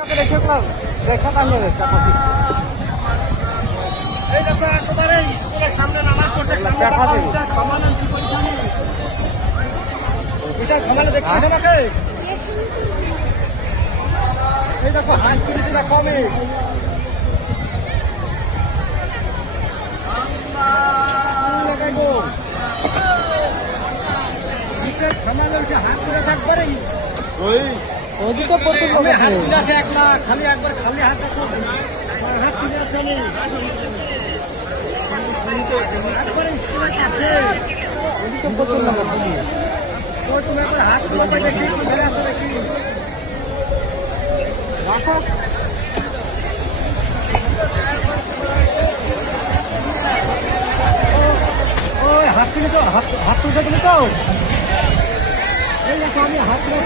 এই দেখো একেবারে স্কুলের সামনে নামাজ পড়ছে এটা খামালে দেখতে তোমাকে এই দেখো হাত তুলেছি না কমে খামালে উঠে হাত তুলে থাকবে ওদিকে প্রচুর লোক আছে এক না খালি একবার খালি হাত দেখো হাত তুলে আছে আমি ওদিকে প্রচুর লোক আছে তুমি একবার হাত তুলে দেখি মেরে আসো দেখি রাখো ওই হাত তুলে তো হাত তুলতে তুমি তো এই দেখো আমি হাত তুলে